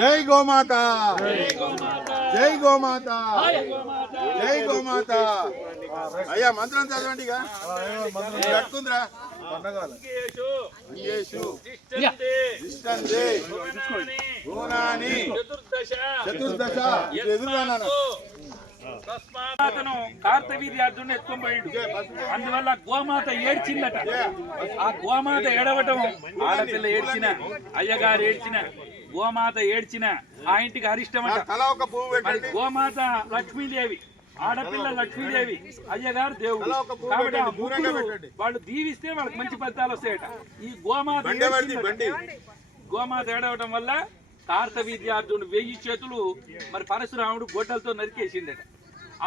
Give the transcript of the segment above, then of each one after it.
జై గోమాత, జై గోమాత, జై గోమాత. అయ్యా మంత్రం చదవండి. కట్టుకుందిరా చతుర్దశ అతను కార్తవీర్యార్జును ఎత్తుకొని పోయిండు. అందువల్ల గోమాత ఏడ్చిందట. ఆ గోమాత ఏడవటం, ఆడపిల్ల ఏడ్చిన, అయ్యగారు ఏడ్చిన, గోమాత ఏడ్చిన ఆ ఇంటికి అరిష్టమట. గోమాత లక్ష్మీదేవి, ఆడపిల్ల లక్ష్మీదేవి, అయ్యగారు దేవుడు. కాబట్టి ఆ ముగ్గురు వాళ్ళు దీవిస్తే వాళ్ళకి మంచి ఫలితాలు వస్తాయట. ఈ గోమాత ఏడవటం వల్ల కార్తవీర్యార్జునుడు 1000 చేతులు మరి పరశురాముడు గొడ్డలతో నరికేసిండట.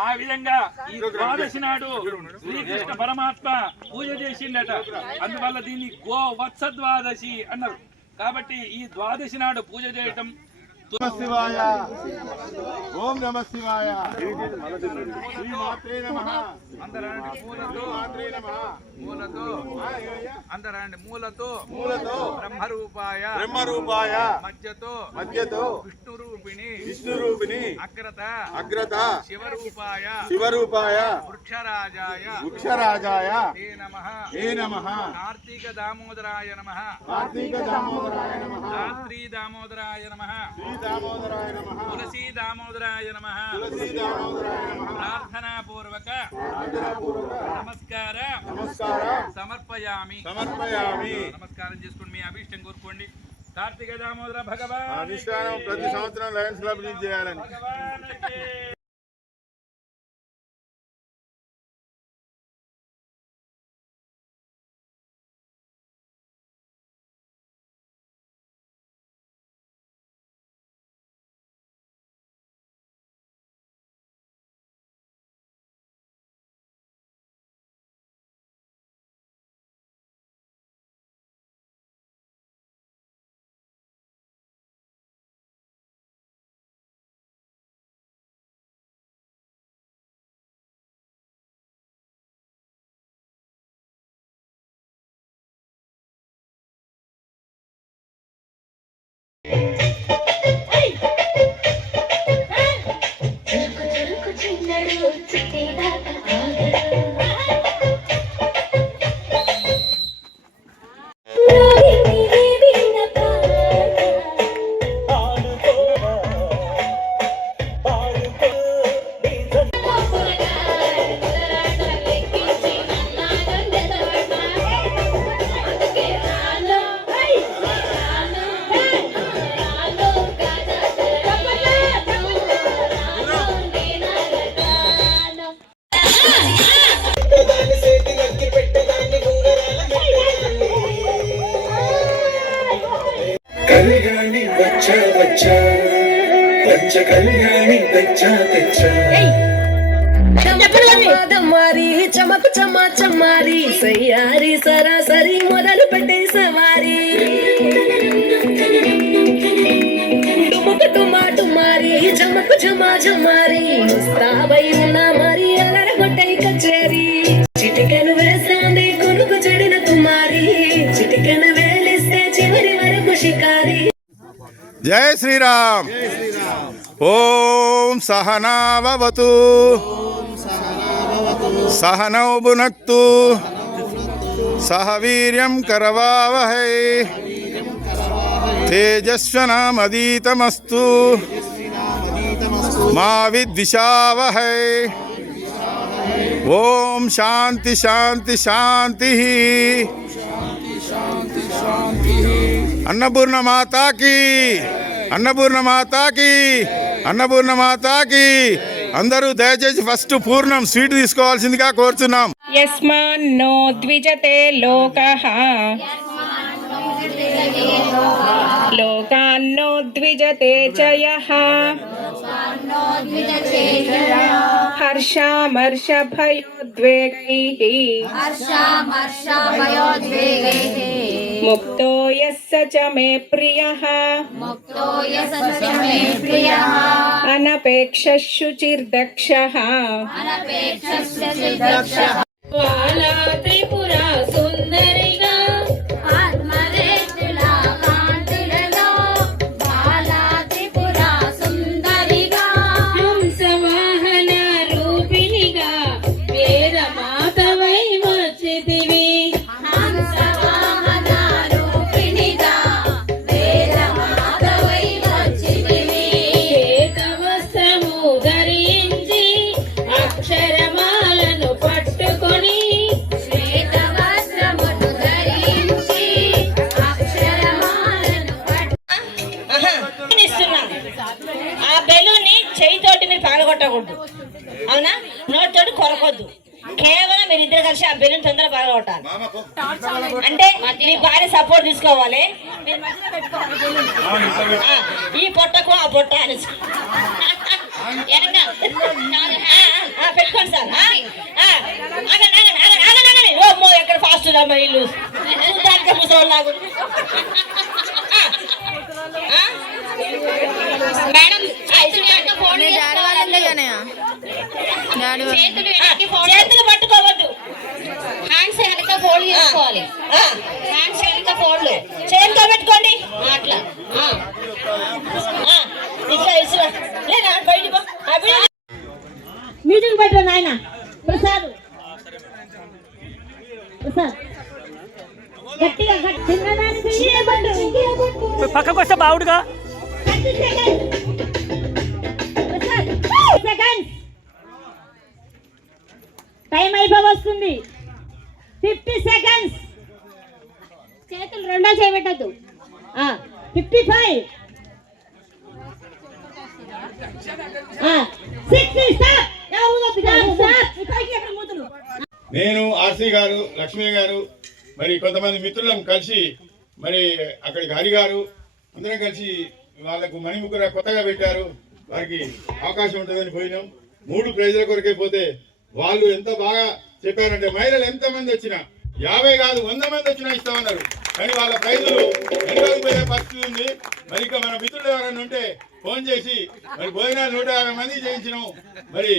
ఆ విధంగా ఈ ద్వాదశి నాడు శ్రీకృష్ణ పరమాత్మ పూజ చేసిండట. అందువల్ల దీన్ని గోవత్స ద్వాదశి అన్నారు. కాబట్టి ఈ ద్వాదశి నాడు పూజ చేయటం. శివాయ, ఓం నమ శివాయ, శ్రీమాత్రే నమః. మూలతో బ్రహ్మరూపాయ, మధ్యతో విష్ణురూపిణి, అగ్రత శివరూపాయ, వృక్షరాజాయ హే నమః. కార్తీక దామోదరాయ నమః, రాత్రి దామోదరాయ నమః, తులసీ దామోదరాయ నమః. ప్రార్థనా పూర్వక నమస్కార సమర్పయామి. నమస్కారం చేసుకోండి, మీ అభిష్టం కోరుకోండి. కార్తీక దామోదర భగవాన్ ప్రతి సంవత్సరం లయన్స్ క్లబ్ నుంచి చేయాలని. కళ్యాణి వచ్చా వచ్చా, పంచ కళ్యాణి తెచ్చా తెచ్చా. మరి చమకు చమా చమారి సయ్యారి సరాసరి మొదలు పెట్టే సవారి. టుముకు టుమాటు మారి చమకు చమా చమారి స్థావై ఉన్నా మరి అలరగొట్టై కచేరి. చిటికెను వేసాంది కొనుకు చెడిన కుమారి, చిటికెను వేలిస్తే చివరి వరకు షికారి. జై శ్రీరామ్. ఓం సహనావతు సహనౌ భునక్తు సహ వీర్యం కరవావహై తేజస్వనామదీతమస్తు మా విద్విషావహై. ఓం శాంతి శాంతి శాంతి. అన్నపూర్ణ మాతాకి, అన్నపూర్ణ మాతాకి, అన్నపూర్ణ మాతాకి. అందరూ దయచేసి ఫస్ట్ పూర్ణం స్వీట్ తీసుకోవాల్సిందిగా కోరుతున్నాం. యస్మాన్నో ద్విజతే లోకః, లోకాన్నో ద్విజతే చ యః. హర్షామర్షభయోద్వేగైః, ముక్తో యస్స చ మే ప్రియః అనపేక్షశుచిర్దక్షః బాలా త్రిపురా సుందరిగా హంసవాహన రూపిణిగా వేద మాతవై వచ్చితివి శ్వేతవస్త్రము ధరించి అక్షరమాలను పట్టుకొని ఇస్తున్నాను. ఆ బెలూన్ని చేయితోటి మీరు పగలగొట్టకూడదు, అవునా? నోటితోటి కొరకొద్దు. కేవలం మీరు ఇద్దరు కలిసి ఆ బెలూన్ తొందరగా పగలగొట్టాలి. అంటే మీ భార్య సపోర్ట్ తీసుకోవాలి. ఈ పొట్టకు ఆ పొట్ట అని పెట్టుకోండి సార్. ఓ ఎక్కడ ఫాస్ట్ రమ్మా ఇల్లు చూడడానికి ముసలాగు. మేడం చేతులు పట్టుకోవద్దు, హ్యాండ్స్ వెనక ఫోల్డ్ చేసుకోవాలి. హ్యాండ్స్ వెనక ఫోల్డ్ చేతితో పెట్టుకోండి. అట్లా ఇట్లా ఇసురా లేదా బయట మీటింగ్ పెట్టండి ఆయన ప్రసాద్ ప్రసాద్ గట్టిగా చిన్నదానికి పక్కకు వస్తే బావుడుగా టైం అయిపోవస్తుంది. 50 సెకండ్స్. చేతులు రెండో చేయబెట్టద్దు. 55 60 స్టాప్. నేను ఆర్సీ గారు, లక్ష్మీ గారు, మరి కొంతమంది మిత్రులను కలిసి మరి అక్కడికి హరి గారు అందరం కలిసి వాళ్ళకు మణిముగ్గుర కొత్తగా పెట్టారు. వారికి అవకాశం ఉంటుందని పోయినాం. 3 ప్రైజుల కొరకే పోతే వాళ్ళు ఎంత బాగా చెప్పారంటే మహిళలు ఎంతమంది వచ్చినా 50 కాదు 100 మంది వచ్చినా ఇస్తామన్నారు. కానీ వాళ్ళ ప్రైజులు పోయే పరిస్థితి ఉంది. మరి ఇంకా మన మిత్రులు ఎవరైనా ఉంటే ఫోన్ చేసి మరి భోజనాలు 150 మంది చేయించినాం. మరి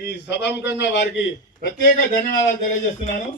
ఈ సభాముఖంగా వారికి ప్రత్యేక ధన్యవాదాలు తెలియజేస్తున్నాను.